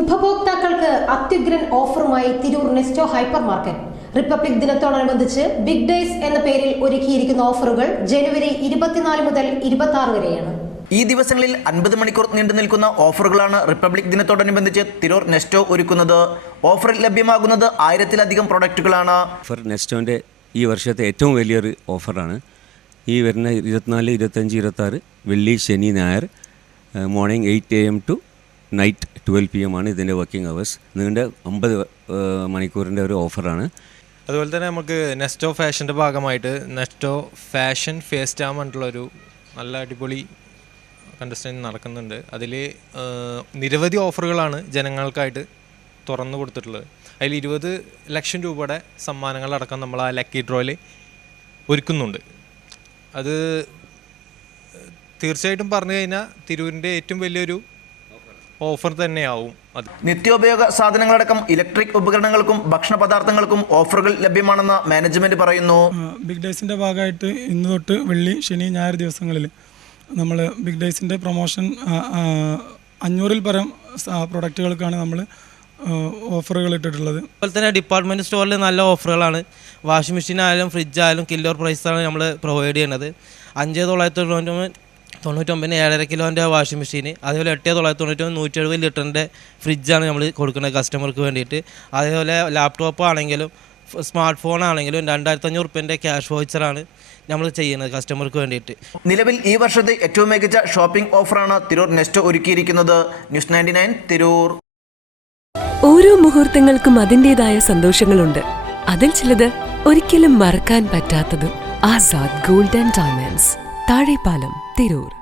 ഉപഭോക്താക്കൾക്ക് അത്യുഗ്രൻ ഓഫറുമായി Tirur Nesto hypermarket republic ദിനത്തോടനുബന്ധിച്ച് ബിഗ് ഡേയ്സ് എന്ന പേരിൽ ഒരുക്കിയിരിക്കുന്ന ഓഫറുകൾ ജനുവരി ഇരുപത്തിനാല് മുതൽ ഇരുപത്തി ആറ് വരെയാണ്. ഈ ദിവസങ്ങളിൽ അൻപത് മണിക്കൂർ നീണ്ടു നിൽക്കുന്ന ഓഫറുകളാണ് റിപ്പബ്ലിക് ദിനത്തോടനുബന്ധിച്ച് തിരൂർ നെസ്റ്റോ ഒരുക്കുന്നത്. ഓഫറിൽ ലഭ്യമാകുന്നത് ആയിരത്തിലധികം പ്രൊഡക്റ്റുകളാണ്. ഓഫർ നെസ്റ്റോന്റെ ഈ വർഷത്തെ ഏറ്റവും വലിയൊരു ഓഫറാണ്. ഈ വരുന്ന ഇരുപത്തിനാല് ഇരുപത്തഞ്ച് ഇരുപത്താറ് വെള്ളി ശനി ഞായർ morning eight A M to night twelve P M ആണ് ഇതിന്റെ വർക്കിംഗ് അവേഴ്സ് നീണ്ട അമ്പത് മണിക്കൂറിന്റെ ഒരു ഓഫറാണ്. അതുപോലെ തന്നെ നമുക്ക് നെസ്റ്റോ ഫാഷന്റെ ഭാഗമായിട്ട് നെസ്റ്റോ ഫാഷൻ ഫേസ്റ്റ് പറഞ്ഞിട്ടുള്ളൊരു നല്ല അടിപൊളി കണ്ടസ്റ്റൻ നടക്കുന്നുണ്ട്. അതിൽ നിരവധി ഓഫറുകളാണ് ജനങ്ങൾക്കായിട്ട് തുറന്നു കൊടുത്തിട്ടുള്ളത്. അതിൽ ഇരുപത് ലക്ഷം രൂപയുടെ സമ്മാനങ്ങളടക്കം നമ്മൾ ആ ലക്കി ഡ്രോയിൽ ഒരുക്കുന്നുണ്ട്. അത് തീർച്ചയായിട്ടും പറഞ്ഞു കഴിഞ്ഞാൽ തിരൂരിന്റെ ഏറ്റവും വലിയൊരു ഓഫർ തന്നെയാവും. അത് നിത്യോപയോഗ സാധനങ്ങളടക്കം ഇലക്ട്രിക് ഉപകരണങ്ങൾക്കും ഭക്ഷണ പദാർത്ഥങ്ങൾക്കും ഓഫറുകൾ ലഭ്യമാണെന്ന് മാനേജ്മെന്റ് പറയുന്നു. ബിഗ് ഡേസിന്റെ ഭാഗമായിട്ട് ഇന്ന് തൊട്ട് വെള്ളി ശനി ഞായർ ദിവസങ്ങളിൽ നമ്മൾ ബിഗ് ഡേസിന്റെ പ്രൊമോഷൻ അഞ്ഞൂറിൽ പരം പ്രൊഡക്റ്റുകൾക്കാണ് നമ്മൾ ഓഫറുകൾ ഇട്ടിട്ടുള്ളത്. അതുപോലെ തന്നെ ഡിപ്പാർട്ട്മെന്റ് സ്റ്റോറിൽ നല്ല ഓഫറുകളാണ്. വാഷിംഗ് മെഷീൻ ആയാലും ഫ്രിഡ്ജ് ആയാലും പ്രൈസ് പ്രൈസാണ് നമ്മൾ പ്രൊവൈഡ് ചെയ്യുന്നത്. അഞ്ച് തൊള്ളായിരത്തി തൊണ്ണൂറ്റൊമ്പത് തൊണ്ണൂറ്റൊമ്പതിന് ഏഴര കിലോന്റെ വാഷിംഗ് മെഷീൻ അതേപോലെ എട്ട് തൊള്ളായിരത്തി തൊണ്ണൂറ്റൊമ്പത് നൂറ്റി എഴുപത് ലിറ്ററിന്റെ ഫ്രിഡ്ജാണ് നമ്മൾ കൊടുക്കുന്നത് കസ്റ്റമർക്ക് വേണ്ടിയിട്ട്. അതേപോലെ ലാപ്ടോപ്പ് ആണെങ്കിലും സ്മാർട്ട് ഫോൺ ആണെങ്കിലും രണ്ടായിരത്തി അഞ്ഞൂറ് റുപ്യന്റെ ക്യാഷ് വോച്ചറാണ് നമ്മൾ ചെയ്യുന്നത് കസ്റ്റമർക്ക് വേണ്ടിയിട്ട്. നിലവിൽ ഈ വർഷത്തെ ഏറ്റവും മികച്ച ഷോപ്പിംഗ് ഓഫറാണ് തിരൂർ നെസ്റ്റ് ഒരുക്കിയിരിക്കുന്നത്. News ninety nine Tirur. ഓരോ മുഹൂർത്തങ്ങൾക്കും അതിന്റെതായ സന്തോഷങ്ങളുണ്ട്. അതിൽ ചിലത് ഒരിക്കലും മറക്കാൻ പറ്റാത്തതും ആസാദ് ഗോൾഡൻ ഡയമണ്ട്സ്. താഴെപ്പാലം തിരൂർ.